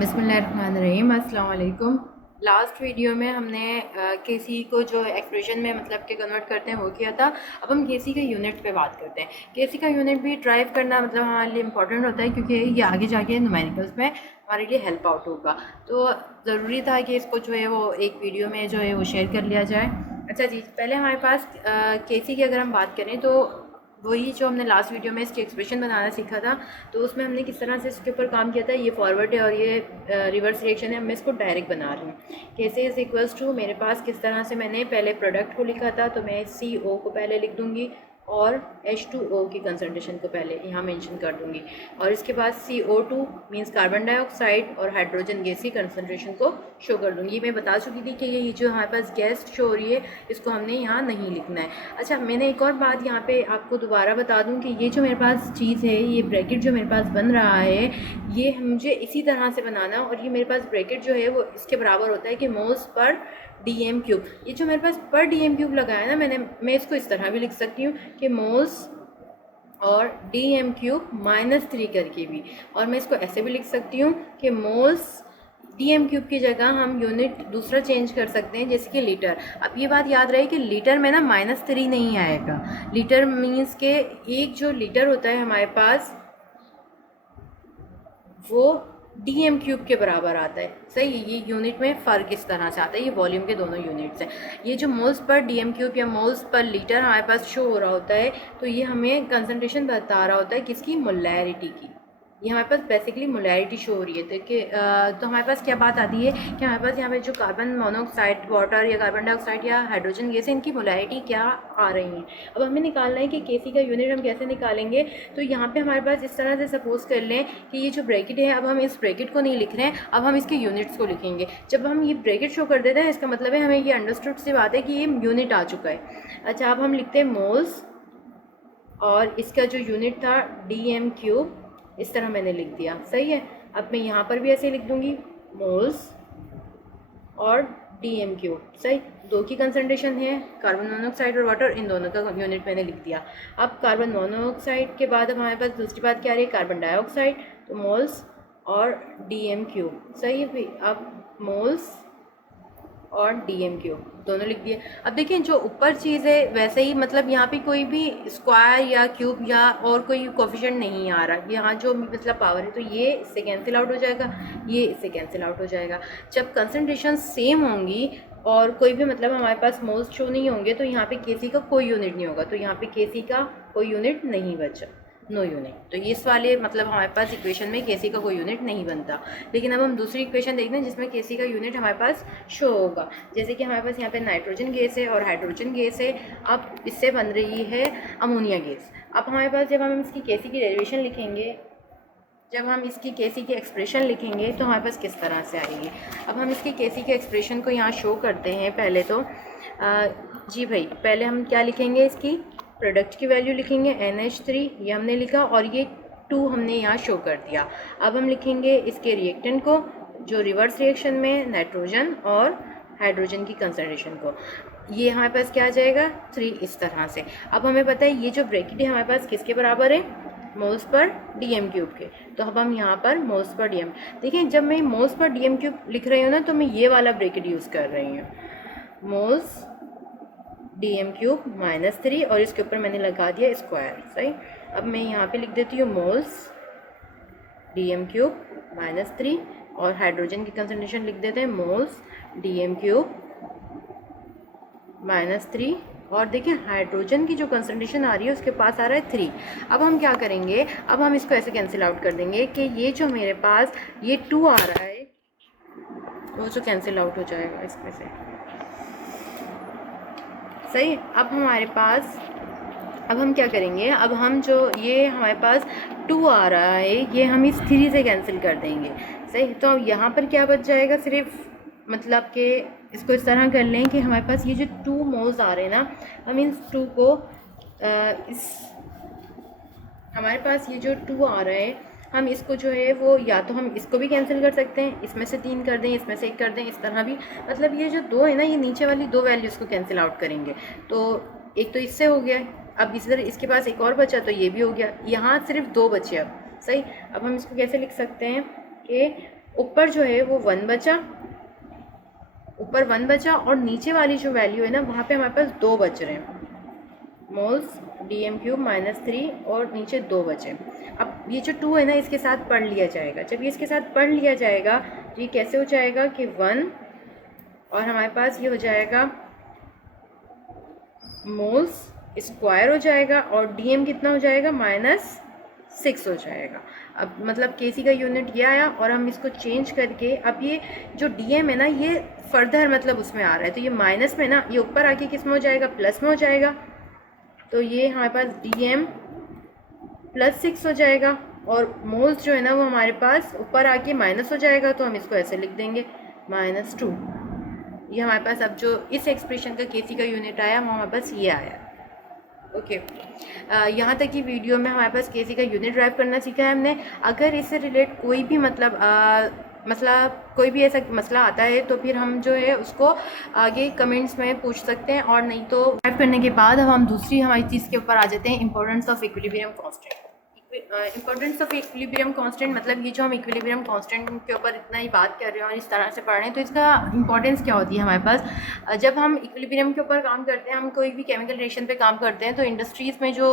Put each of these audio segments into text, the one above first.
बिस्मिल्लाहिर्रहमानिर्रहीम। अस्सलाम वालेकुम। लास्ट वीडियो में हमने केसी को जो एक्सप्रेशन में मतलब के कन्वर्ट करते हैं वो किया था। अब हम केसी के यूनिट पे बात करते हैं। केसी का यूनिट भी ड्राइव करना मतलब हमारे लिए इम्पॉर्टेंट होता है क्योंकि ये आगे जाके न्यूमेरिकल्स में हमारे लिए हेल्प आउट होगा। तो ज़रूरी था कि इसको जो है वो एक वीडियो में जो है वो शेयर कर लिया जाए। अच्छा जी, पहले हमारे पास केसी की अगर हम बात करें तो वही जो हमने लास्ट वीडियो में इसकी एक्सप्रेशन बनाना सीखा था, तो उसमें हमने किस तरह से इसके ऊपर काम किया था। ये फॉरवर्ड है और ये रिवर्स रिएक्शन है। मैं इसको डायरेक्ट बना रही हूँ। कैसे इज इक्वल्स टू मेरे पास किस तरह से मैंने पहले प्रोडक्ट को लिखा था, तो मैं CO को पहले लिख दूँगी और H2O की कंसनट्रेशन को पहले यहाँ मेंशन कर दूँगी, और इसके बाद CO2 मींस कार्बन डाइऑक्साइड और हाइड्रोजन गैस की कंसनट्रेशन को शो कर दूँगी। मैं बता चुकी थी कि ये जो हमारे पास गैस शो हो रही है इसको हमने यहाँ नहीं लिखना है। अच्छा, मैंने एक और बात यहाँ पे आपको दोबारा बता दूँ कि ये जो मेरे पास चीज़ है, ये ब्रैकेट जो मेरे पास बन रहा है, ये मुझे इसी तरह से बनाना, और ये मेरे पास ब्रैकेट जो है वो इसके बराबर होता है कि मोल्स पर DM³ ये जो मेरे पास पर DM³ लगा है ना, मैं इसको इस तरह भी लिख सकती हूँ कि मोल्स और DM³-3 करके भी, और मैं इसको ऐसे भी लिख सकती हूँ कि मोल्स DM³ की जगह हम यूनिट दूसरा चेंज कर सकते हैं, जैसे कि लीटर। अब ये बात याद रहे कि लीटर में ना -3 नहीं आएगा। लीटर मीन्स के एक जो लीटर होता है हमारे पास वो DM³ के बराबर आता है। सही है, ये यूनिट में फ़र्क इस तरह से आता है। ये वॉल्यूम के दोनों यूनिट्स हैं। ये जो मोल्स पर DM³ या मोल्स पर लीटर हमारे पास शो हो रहा होता है, तो ये हमें कंसनट्रेशन बता रहा होता है किसकी, मोलैरिटी की। ये हमारे पास बेसिकली मोलैरिटी शो हो रही है। तो हमारे पास क्या बात आती है कि हमारे पास यहाँ पे जो कार्बन मोनोऑक्साइड वाटर या कार्बन डाइऑक्साइड या हाइड्रोजन गैस है, इनकी मोलैरिटी क्या आ रही है। अब हमें निकालना है कि केसी का यूनिट हम कैसे निकालेंगे। तो यहाँ पे हमारे पास इस तरह से सपोज कर लें कि ये जो ब्रैकेट है, अब हम इस ब्रैकेट को नहीं लिख रहे हैं, अब हम इसके यूनिट्स को लिखेंगे। जब हम ये ब्रैकेट शो कर देते हैं, इसका मतलब है हमें ये अंडरस्टूड सी बात है कि ये यूनिट आ चुका है। अच्छा, अब हम लिखते हैं मोल्स और इसका जो यूनिट था DM³, इस तरह मैंने लिख दिया। सही है। अब मैं यहाँ पर भी ऐसे लिख दूँगी मोल्स और DM³। सही, दो की कंसनट्रेशन है, कार्बन मोनोऑक्साइड और वाटर, इन दोनों का यूनिट मैंने लिख दिया। अब कार्बन मोनोऑक्साइड के बाद हमारे पास दूसरी बात क्या आ रही है, कार्बन डाइऑक्साइड, तो मोल्स और DM³। सही है भाई। अब मोल्स और DM³ दोनों लिख दिए। अब देखिए, जो ऊपर चीज़ है वैसे ही, मतलब यहाँ पे कोई भी स्क्वायर या क्यूब या और कोई कोफिशिएंट नहीं आ रहा। यहाँ जो मतलब पावर है, तो ये इससे कैंसिल आउट हो जाएगा, ये इससे कैंसिल आउट हो जाएगा। जब कंसनट्रेशन सेम होंगी और कोई भी मतलब हमारे पास मोल्स शो नहीं होंगे, तो यहाँ पे केसी का कोई यूनिट नहीं होगा। तो यहाँ पे केसी का कोई यूनिट नहीं बचा, नो यूनिट। तो इस वाले मतलब हमारे पास इक्वेशन में केसी का कोई यूनिट नहीं बनता। लेकिन अब हम दूसरी इक्वेशन देखते हैं जिसमें केसी का यूनिट हमारे पास शो होगा। जैसे कि हमारे पास यहाँ पे नाइट्रोजन गैस है और हाइड्रोजन गैस है। अब इससे बन रही है अमोनिया गैस। अब हमारे पास जब हम इसकी केसी की डेरिवेशन लिखेंगे, जब हम इसकी केसी की एक्सप्रेशन लिखेंगे, तो हमारे पास किस तरह से आएगी। अब हम इसकी केसी के एक्सप्रेशन को यहाँ शो करते हैं। पहले तो जी भाई, पहले हम क्या लिखेंगे, इसकी प्रोडक्ट की वैल्यू लिखेंगे NH3, ये हमने लिखा, और ये 2 हमने यहाँ शो कर दिया। अब हम लिखेंगे इसके रिएक्टेंट को, जो रिवर्स रिएक्शन में नाइट्रोजन और हाइड्रोजन की कंसनट्रेशन को। ये हमारे पास क्या आ जाएगा, 3, इस तरह से। अब हमें पता है ये जो ब्रैकेट है हमारे पास किसके बराबर है, मोल्स पर DM³ के। तो अब हम यहाँ पर मोल्स पर DM, देखिए जब मैं मोल्स पर DM³ लिख रही हूँ ना, तो मैं ये वाला ब्रैकेट यूज़ कर रही हूँ, मोल्स DM³-3, और इसके ऊपर मैंने लगा दिया स्क्वायर। सही। अब मैं यहाँ पे लिख देती हूँ मोल्स DM³-3, और हाइड्रोजन की कंसनट्रेशन लिख देते हैं मोल्स DM³-3, और देखिए हाइड्रोजन की जो कंसनट्रेशन आ रही है उसके पास आ रहा है 3। अब हम क्या करेंगे, अब हम इसको ऐसे कैंसिल आउट कर देंगे कि ये जो मेरे पास ये 2 आ रहा है, वो जो कैंसिल आउट हो जाएगा इसमें से। सही। अब हमारे पास, अब हम क्या करेंगे, अब हम जो ये हमारे पास 2 आ रहा है, ये हम इस 3 से कैंसिल कर देंगे। सही। तो अब यहाँ पर क्या बच जाएगा, सिर्फ मतलब कि इसको इस तरह कर लें कि हमारे पास ये जो 2 मोल्स आ रहे हैं ना, हम इन 2 को इस हमारे पास ये जो 2 आ रहा है, हम इसको जो है वो या तो हम इसको भी कैंसिल कर सकते हैं, इसमें से 3 कर दें, इसमें से 1 कर दें, इस तरह भी। मतलब ये जो 2 है ना, ये नीचे वाली 2 वैल्यूज़ को कैंसिल आउट करेंगे। तो एक तो इससे हो गया। अब इसी तरह इसके पास एक और बचा, तो ये भी हो गया। यहाँ सिर्फ 2 बचे अब। सही। अब हम इसको कैसे लिख सकते हैं कि ऊपर जो है वो 1 बचा, ऊपर 1 बचा, और नीचे वाली जो वैल्यू है ना वहाँ पे हमारे पास 2 बच रहे हैं, मोल्स DM³ -3 और नीचे 2 बचे। अब ये जो 2 है ना इसके साथ पढ़ लिया जाएगा। जब ये इसके साथ पढ़ लिया जाएगा तो ये कैसे हो जाएगा कि 1, और हमारे पास ये हो जाएगा मोल्स स्क्वायर हो जाएगा, और DM कितना हो जाएगा -6 हो जाएगा। अब मतलब Kc का यूनिट ये आया, और हम इसको चेंज करके अब ये जो DM है ना ये फर्दर मतलब उसमें आ रहा है, तो ये माइनस में ना ये ऊपर आके किस में हो जाएगा, प्लस में हो जाएगा। तो ये हमारे पास DM +6 हो जाएगा, और मोल्स जो है ना वो हमारे पास ऊपर आके माइनस हो जाएगा, तो हम इसको ऐसे लिख देंगे -2। ये हमारे पास अब जो इस एक्सप्रेशन का Kc का यूनिट आया वो हमारे पास ये आया। ओके, यहाँ तक की वीडियो में हमारे पास Kc का यूनिट ड्राइव करना सीखा है हमने। अगर इससे रिलेट कोई भी मसला कोई भी ऐसा मसला आता है तो फिर हम जो है उसको आगे कमेंट्स में पूछ सकते हैं, और नहीं तो टाइप करने के बाद अब हम दूसरी हमारी चीज़ के ऊपर आ जाते हैं, importance of equilibrium constant. Importance of equilibrium constant मतलब ये जो हम इक्विलिब्रियम कांस्टेंट के ऊपर इतना ही बात कर रहे हैं और इस तरह से पढ़ रहे हैं, तो इसका इंपॉर्टेंस क्या होती है हमारे पास। जब हम इक्विलिब्रियम के ऊपर काम करते हैं, हम कोई भी केमिकल रिएक्शन पे काम करते हैं, तो इंडस्ट्रीज़ में जो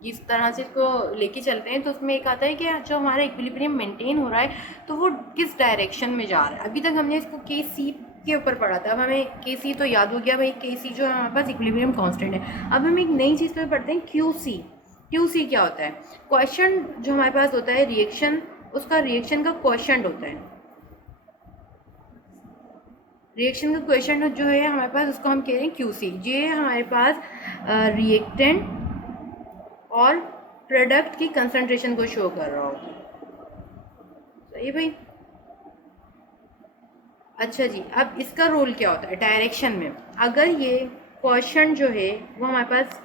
इस तरह से इसको लेके चलते हैं, तो उसमें एक आता है कि जो हमारा इक्विलिब्रियम मेंटेन हो रहा है तो वो किस डायरेक्शन में जा रहा है। अभी तक हमने इसको Kc के ऊपर पढ़ा था, अब हमें Kc तो याद हो गया भाई, Kc जो है हमारे पास इक्विलिब्रियम कांस्टेंट है। अब हम एक नई चीज़ पे पढ़ते हैं QC। QC क्या होता है? क्वेश्चन जो हमारे पास होता है रिएक्शन, उसका रिएक्शन का क्वेश्चन होता है। रिएक्शन का क्वेश्चन जो है हमारे पास उसको हम कह रहे हैं QC। ये हमारे पास रिएक्टेंट और प्रोडक्ट की कंसंट्रेशन को शो कर रहा होगा। सही भाई? अच्छा जी, अब इसका रोल क्या होता है डायरेक्शन में? अगर ये क्वेश्चन जो है वो हमारे पास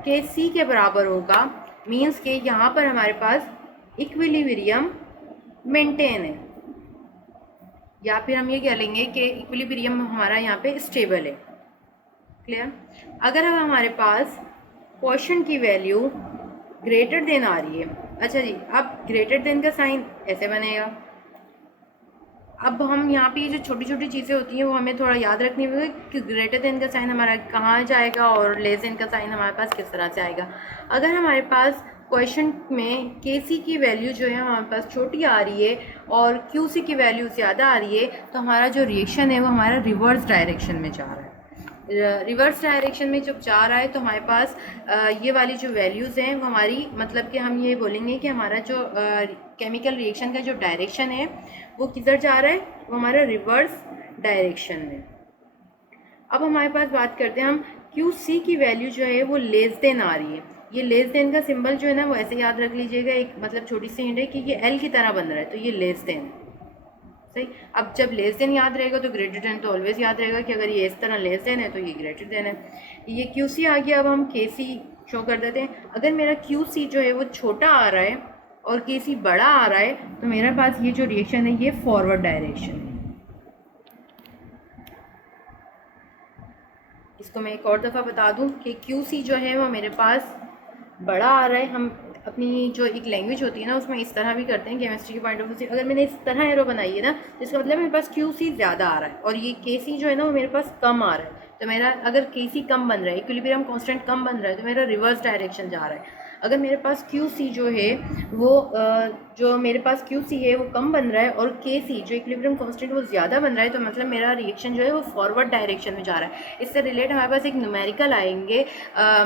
Kc के बराबर होगा, मीन्स के यहाँ पर हमारे पास इक्विलिब्रियम मेंटेन है, या फिर हम ये कह लेंगे कि इक्विलिब्रियम हमारा यहाँ पे स्टेबल है। क्लियर? अगर अब हमारे पास क्वेश्चन की वैल्यू ग्रेटर देन आ रही है, अच्छा जी, अब ग्रेटर देन का साइन ऐसे बनेगा। अब हम यहाँ पे जो छोटी छोटी चीज़ें होती हैं वो हमें थोड़ा याद रखनी होगी कि ग्रेटर देन का साइन हमारा कहाँ जाएगा और लेस देन का साइन हमारे पास किस तरह से आएगा। अगर हमारे पास क्वेश्चन में Kc की वैल्यू जो है हमारे पास छोटी आ रही है और Qc की वैल्यू ज़्यादा आ रही है, तो हमारा जो रिएक्शन है वो हमारा रिवर्स डायरेक्शन में जा रहा है। रिवर्स डायरेक्शन में जब जा रहा है तो हमारे पास ये वाली जो वैल्यूज़ हैं वो हमारी मतलब कि हम ये बोलेंगे कि हमारा जो केमिकल रिएक्शन का जो डायरेक्शन है वो किधर जा रहा है, वो हमारा रिवर्स डायरेक्शन में। अब हमारे पास बात करते हैं हम QC की वैल्यू जो है वो लेस देन आ रही है। ये लेस देन का सिंबल जो है ना वो ऐसे याद रख लीजिएगा, एक मतलब छोटी सी हिंट है कि ये L की तरह बन रहा है, तो ये लेस देन। सही? अब जब लेस देन याद रहेगा तो ग्रेटर देन तो ऑलवेज याद रहेगा कि अगर ये इस तरह लेस देन है तो ये ग्रेटर देन है। ये QC आ गया, अब हम KC शो कर देते हैं। अगर मेरा QC जो है वो छोटा आ रहा है और KC बड़ा आ रहा है तो मेरे पास ये जो रिएक्शन है ये फॉरवर्ड डायरेक्शन है। इसको मैं एक और दफ़ा बता दूं कि QC जो है वो मेरे पास बड़ा आ रहा है। हम अपनी जो एक लैंग्वेज होती है ना उसमें इस तरह भी करते हैं केमिस्ट्री के पॉइंट ऑफ व्यू से। अगर मैंने इस तरह एरो बनाई है ना तो इसका मतलब मेरे पास QC ज़्यादा आ रहा है और ये KC जो है ना वो मेरे पास कम आ रहा है। तो मेरा अगर Kc कम बन रहा है, इक्विलिब्रियम कांस्टेंट कम बन रहा है, तो मेरा रिवर्स डायरेक्शन जा रहा है। अगर मेरे पास QC जो है वो जो मेरे पास QC है वो कम बन रहा है और KC जो इक्विलिब्रियम कांस्टेंट वो ज़्यादा बन रहा है, तो मतलब मेरा रिएक्शन जो है वो फॉरवर्ड डायरेक्शन में जा रहा है। इससे रिलेट हमारे पास एक न्यूमेरिकल आएंगे,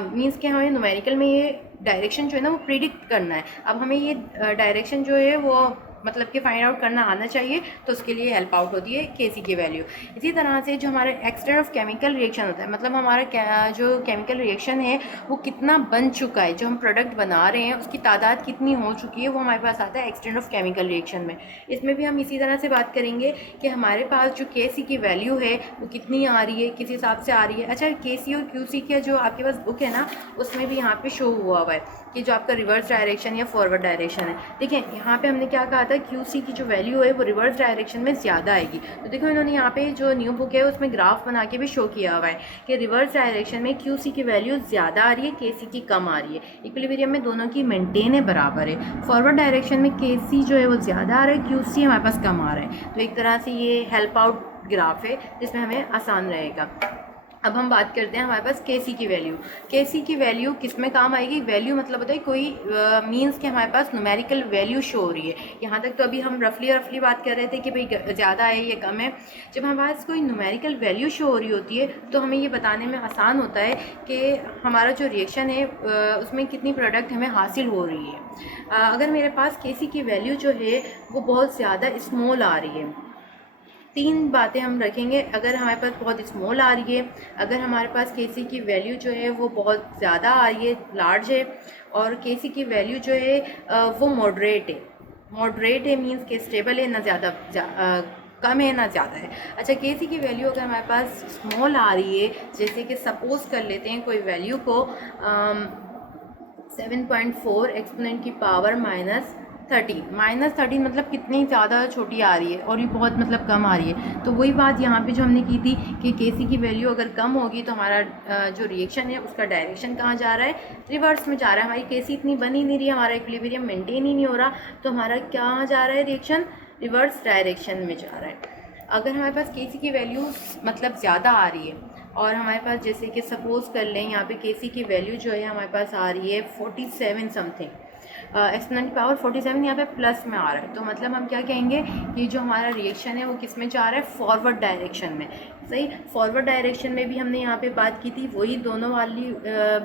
मीन्स कि हमें न्यूमेरिकल में ये डायरेक्शन जो है ना वो प्रिडिक्ट करना है। अब हमें ये डायरेक्शन जो है वो मतलब कि फाइंड आउट करना आना चाहिए, तो उसके लिए हेल्प आउट होती है Kc की वैल्यू। इसी तरह से जो हमारा एक्सटेंट ऑफ केमिकल रिएक्शन होता है, मतलब हमारा जो केमिकल रिएक्शन है वो कितना बन चुका है, जो हम प्रोडक्ट बना रहे हैं उसकी तादाद कितनी हो चुकी है, वो हमारे पास आता है एक्सटेंट ऑफ केमिकल रिएक्शन में। इसमें भी हम इसी तरह से बात करेंगे कि हमारे पास जो Kc की वैल्यू है वो कितनी आ रही है, किस हिसाब से आ रही है। अच्छा, Kc और QC का जो आपके पास बुक है ना उसमें भी यहाँ पर शो हुआ है कि जो आपका रिवर्स डायरेक्शन या फॉरवर्ड डायरेक्शन है। देखिए यहाँ पे हमने क्या कहा था, QC की जो वैल्यू है वो रिवर्स डायरेक्शन में ज़्यादा आएगी। तो देखो इन्होंने यहाँ पे जो न्यू बुक है उसमें ग्राफ बना के भी शो किया हुआ है कि रिवर्स डायरेक्शन में QC की वैल्यू ज़्यादा आ रही है, KC की कम आ रही है। इक्विलिब्रियम में दोनों की मेंटेन है, बराबर है। फॉरवर्ड डायरेक्शन में KC जो है वो ज़्यादा आ रहा है, QC हमारे पास कम आ रहा है। तो एक तरह से ये हेल्प आउट ग्राफ है जिसमें हमें आसान रहेगा। अब हम बात करते हैं हमारे पास KC की वैल्यू। KC की वैल्यू किस में काम आएगी? वैल्यू मतलब होता है कोई मीन्स कि हमारे पास न्यूमेरिकल वैल्यू शो हो रही है। यहाँ तक तो अभी हम रफली बात कर रहे थे कि भाई ज़्यादा है या कम है। जब हमारे पास कोई न्यूमेरिकल वैल्यू शो हो रही होती है तो हमें ये बताने में आसान होता है कि हमारा जो रिएक्शन है उसमें कितनी प्रोडक्ट हमें हासिल हो रही है। अगर मेरे पास KC की वैल्यू जो है वो बहुत ज़्यादा स्मॉल आ रही है, तीन बातें हम रखेंगे। अगर हमारे पास बहुत स्मॉल आ रही है, अगर हमारे पास KC की वैल्यू जो है वो बहुत ज़्यादा आ रही है, लार्ज है, और KC की वैल्यू जो है वो मॉडरेट है। मॉडरेट है मीन्स कि स्टेबल है, ना ज़्यादा कम है ना ज़्यादा है। अच्छा, KC की वैल्यू अगर हमारे पास स्मॉल आ रही है, जैसे कि सपोज़ कर लेते हैं कोई वैल्यू को 7.4 एक्सपोनेंट की पावर -30 मतलब कितनी ज़्यादा छोटी आ रही है और ये बहुत मतलब कम आ रही है। तो वही बात यहाँ पे जो हमने की थी कि KC की वैल्यू अगर कम होगी तो हमारा जो रिएक्शन है उसका डायरेक्शन कहाँ जा रहा है? रिवर्स में जा रहा है। हमारी KC इतनी बन ही नहीं रही है, हमारा इक्विलिब्रियम मेंटेन ही नहीं हो रहा, तो हमारा कहाँ जा रहा है रिएक्शन? रिवर्स डायरेक्शन में जा रहा है। अगर हमारे पास KC की वैल्यू मतलब ज़्यादा आ रही है और हमारे पास जैसे कि सपोज़ कर लें यहाँ पे KC की वैल्यू जो है हमारे पास आ रही है 47 समथिंग, एक्सपोनेंट की पावर 47 यहाँ पे प्लस में आ रहा है, तो मतलब हम क्या कहेंगे कि जो हमारा रिएक्शन है वो किस में जा रहा है? फॉरवर्ड डायरेक्शन में। सही, फॉरवर्ड डायरेक्शन में भी हमने यहाँ पे बात की थी, वही दोनों वाली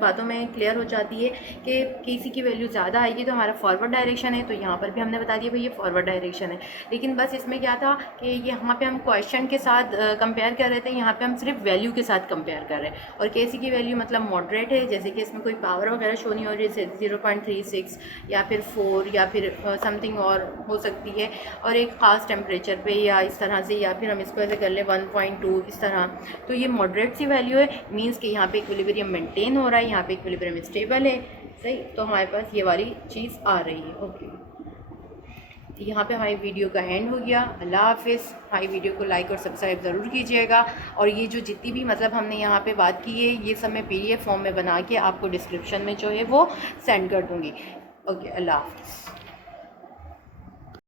बातों में क्लियर हो जाती है कि KC की वैल्यू ज़्यादा आएगी तो हमारा फॉरवर्ड डायरेक्शन है, तो यहाँ पर भी हमने बता दिया भाई ये फॉरवर्ड डायरेक्शन है। लेकिन बस इसमें क्या था कि ये यहाँ पे हम क्वेश्चन के साथ कंपेयर कर रहे थे, यहाँ पे हम सिर्फ वैल्यू के साथ कंपेयर कर रहे हैं। और KC की वैल्यू मतलब मॉडरेट है, जैसे कि इसमें कोई पावर वगैरह शो नहीं हो रही, जैसे 0.36 या फिर 4 या फिर समथिंग और हो सकती है, और एक ख़ास टेम्परेचर पे या इस तरह से, या फिर हम इसको ऐसे कर लें 1.2 इस तरह। तो ये मॉडरेट सी वैल्यू है, मीन्स कि यहाँ पे इक्विलिब्रियम मेंटेन हो रहा है, यहाँ पे इक्विलिब्रियम स्टेबल है। सही, तो हमारे पास ये वाली चीज़ आ रही है। ओके, यहाँ पे हमारी वीडियो का एंड हो गया। अल्लाह हाफिज़। हमारी वीडियो को लाइक और सब्सक्राइब ज़रूर कीजिएगा, और ये जो जितनी भी मतलब हमने यहाँ पे बात की है ये सब मैं PDF फॉर्म में बना के आपको डिस्क्रिप्शन में जो है वो सेंड कर दूँगी। ओके, अल्लाह हाफिज़।